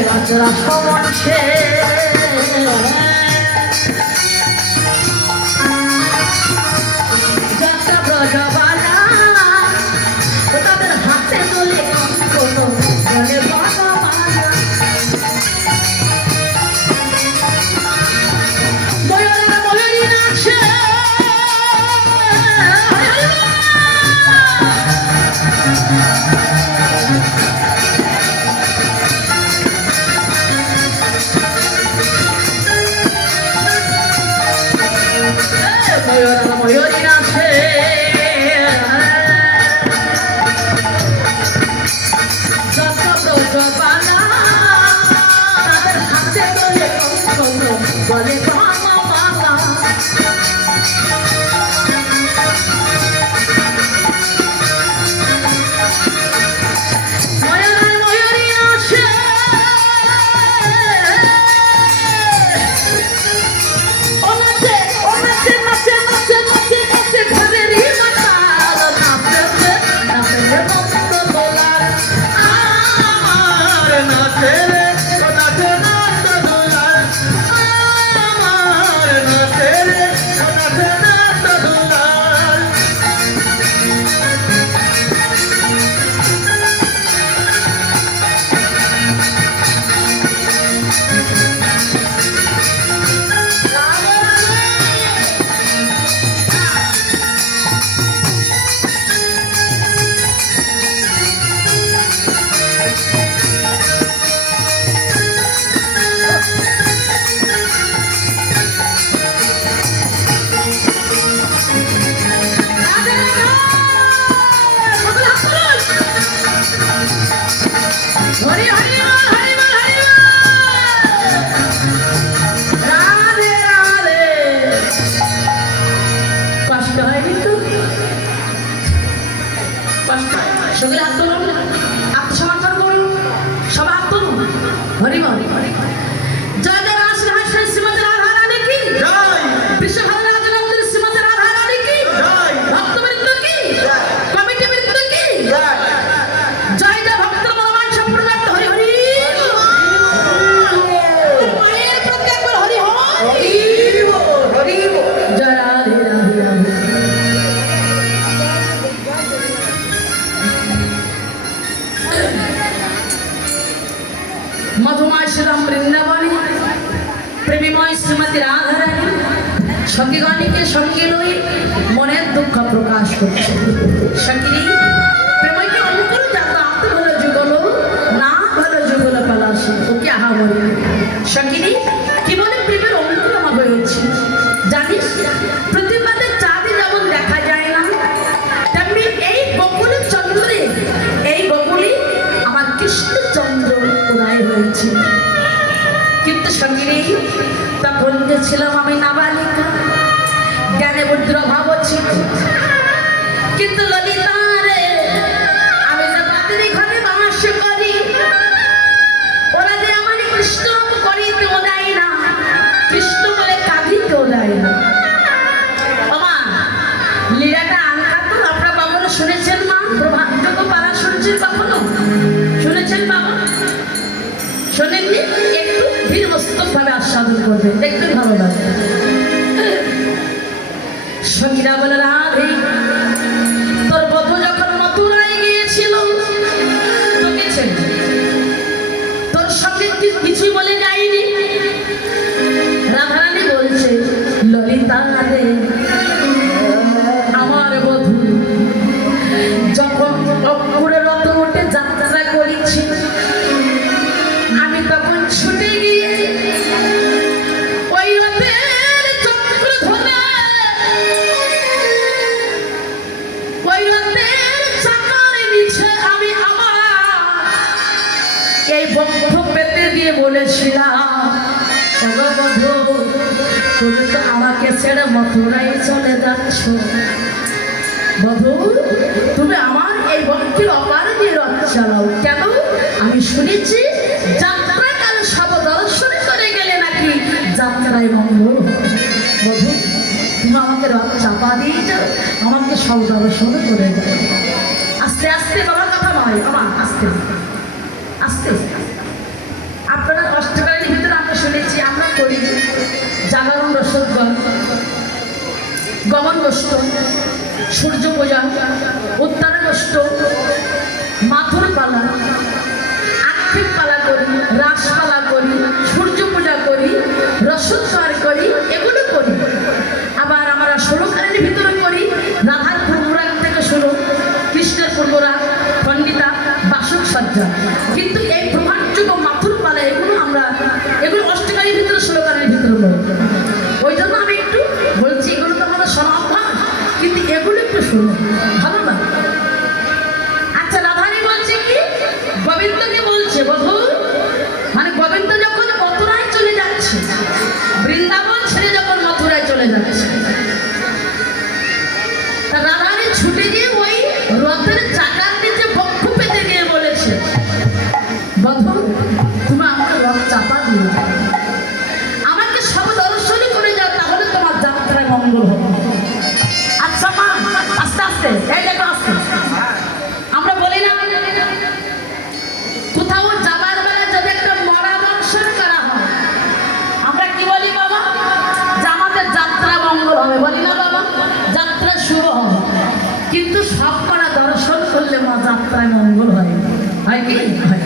রাজ রাখো মনছে নেই তখন যে ছিলাম আমি নাবালিকা, জ্ঞানে বুদ্র ভাব ছিল। কিন্তু ললিতা রে, আমি তাদের ঘরে কৃষ্ণ না, কৃষ্ণ বলে না। লীলাটা শুনেছেন মা? প্রভাতযোগ্য পাড়া শুনছেন কখনো? শুনেছেন বাবা শুনেননি? সাধন করবে দেখতে ভালো লাগবে। সঙ্গীরা বলে বলেছিলাম বধু তুমি আমাকে ছেড়ে চলে তুমি আমার এই বক্তির রথ চালাও কেন? আমি শুনেছি সব দর্শন করে গেলে নাকি তুমি আমাকে রথ চাপা দিয়ে যাও আস্তে আস্তে বাবার কথা নয় আস্তে আস্তে। অন্তরষ্ট সূর্য পূজা উত্তারষ্ট কিন্তু সব পাড়া দর্শন করলে মা যাত্রায় মঙ্গল হয়। হয় কি? হয়।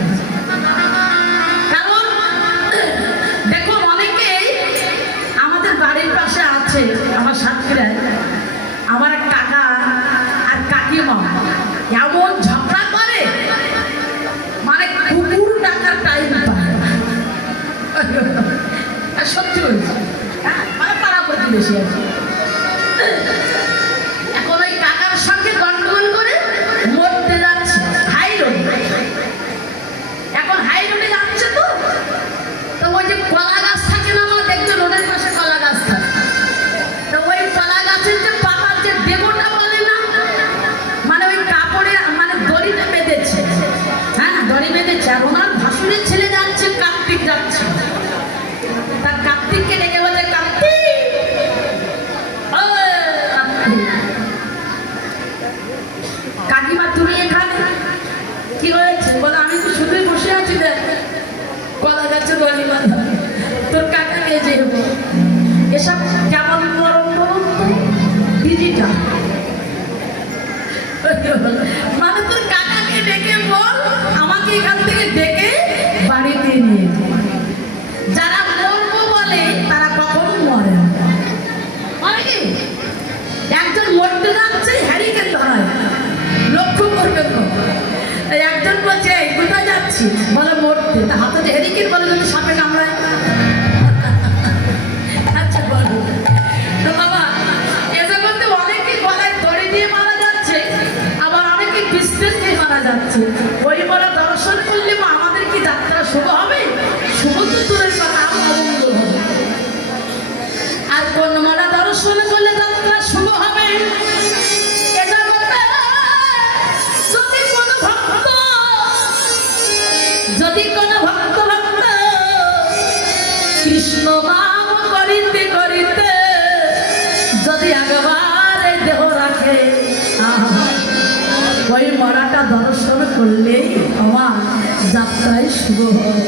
ওই বড় দর্শন করলে আমাদের কি যাত্রা শুভ হবে? শুভ তো আর কোন মারা দর্শন করলে যাত্রা শুভ হবে। যদি কোন ভক্ত কৃষ্ণ নাম করিতে করিতে যদি আগবার দেহ রাখে ওই মরাটা দর্শন করলে আমার যাত্রায় শুভ হয়।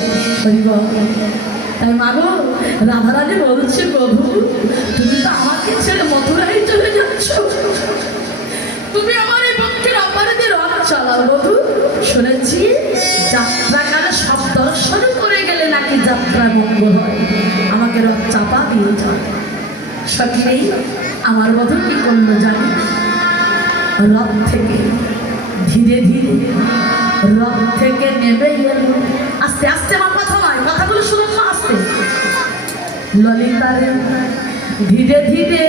তাই মাগ রাধারানী বলছে, প্রভু, তুমি তো আমাকে ছেড়ে মথুরাই চলে যাচ্ছ। তুমি আমার এই পক্ষের অপারেদের রথ চালাও বধু শুনেছি, যাত্রাকালে সব দর্শন করে গেলে নাকি যাত্রা মঙ্গল হয়। আমাকে রথ চাপা দিয়ে যাও। সত্যি আমার মতন কি করল জানি? রথ থেকে রব থেকে নেবে। আস্তে আস্তে আমার কথা নয় কথাগুলো শুনুন আস্তে। ললিতারে ধীরে ধীরে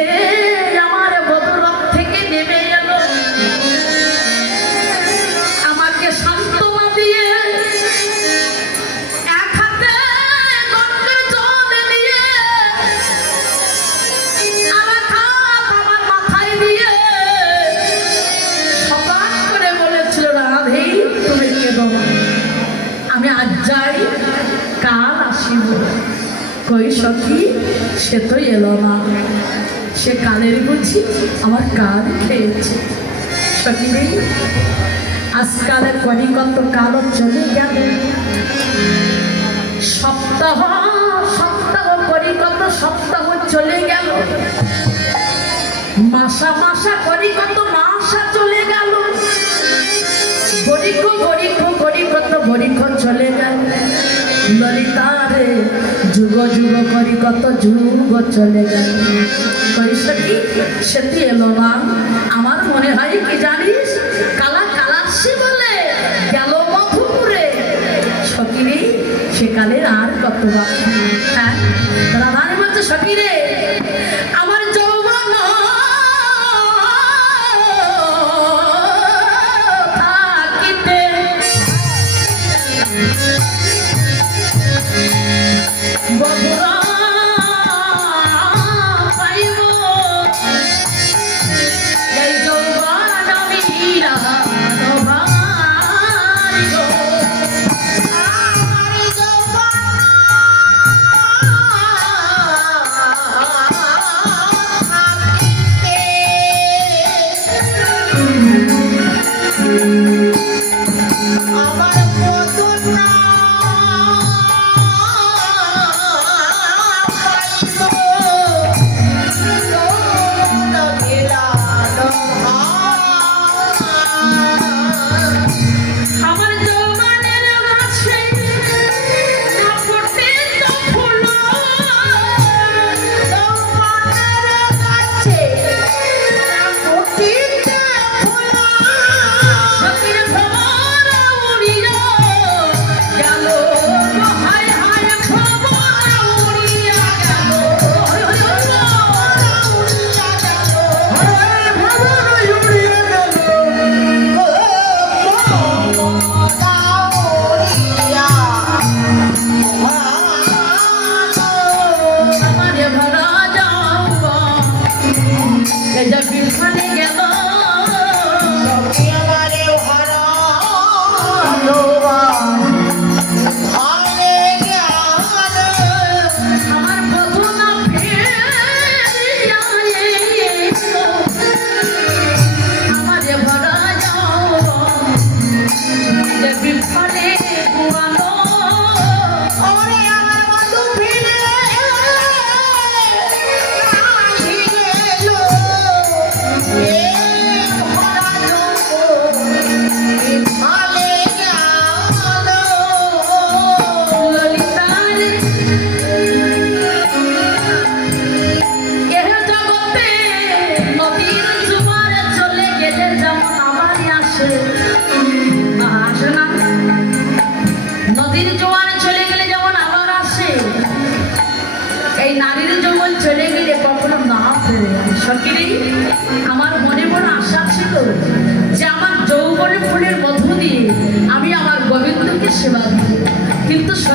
আমার গান খেয়েছে। সত্যি আজকালের কলিকত কাল চলে গেল। সপ্তাহ সপ্তাহ কলিকত সপ্তাহ চলে গেল। মাসা মাসা কলিকত মাসা চলে গেল। গরিক গরিক কলিকত গরিক চলে গেল। ললিতারে যুগ যুগ কলিকত যুগ চলে গেল। কইস কি? সেটি এলো না আমার মনে হয়, কি জানিস? কালা কালাসি বলে। গেল মধুপুরে। সকিরে সেকালের আর কত হ্যাঁ রাধানি বলছে সকিরে আমার যৌবন থাকিতে।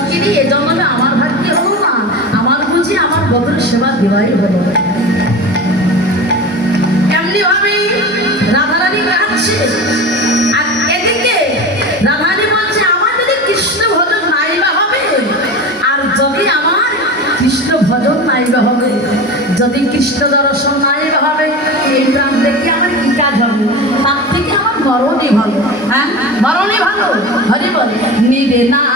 সকিরি এ জন্মে আমার ভাগ্যে হলো না। আমার বুঝি আমার বদল সেবা দেওয়াই হলো। এমনি ভাবে? রাধারানী কাঁদছে। আর এদিকে রাধারানী যদি কৃষ্ণ ভজন নাই হবে, আর যদি আমার কৃষ্ণ ভজন নাই বা হবে, যদি কৃষ্ণ দর্শন নাই হবে, এই প্রাণ থেকে আমার কি কাজ হবে? তার থেকে আমার মরণই ভালো। হ্যাঁ? মরণই ভালো। হরি বল, নিবে নাহি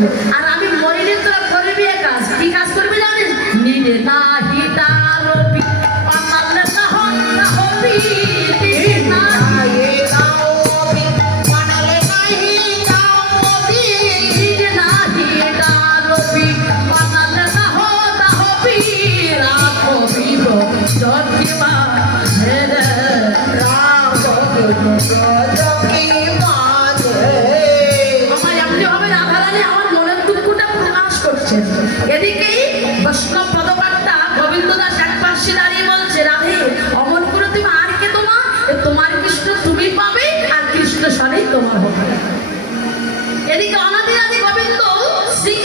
嗯。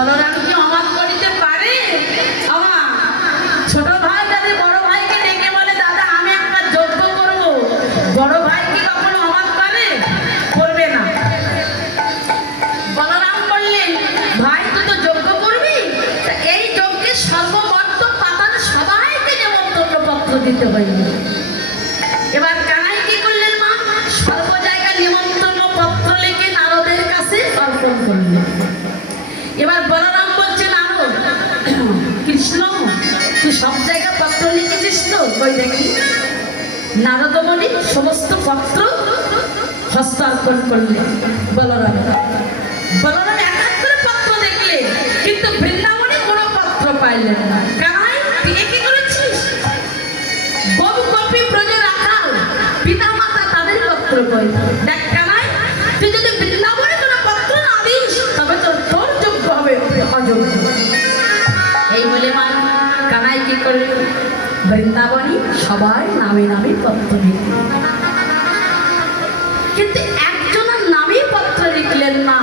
この中 কই দেখি। নারদমণি সমস্ত পত্র হস্তার্পণ করলেন বলরাম বলরাম একাত্তর পত্র দেখলে, কিন্তু বৃন্দাবনে কোনো পত্র পাইলেন না। দেখ তুই যদি বৃন্দাবনে কোনো পত্র তবে যোগ্য হবে অযোগ্য। এই বলে মা কানাই কি করলেন? বৃন্দাবনী সবার নামে নামে পত্র লিখলেন। কিন্তু একজনের নামেই পত্র লিখলেন না।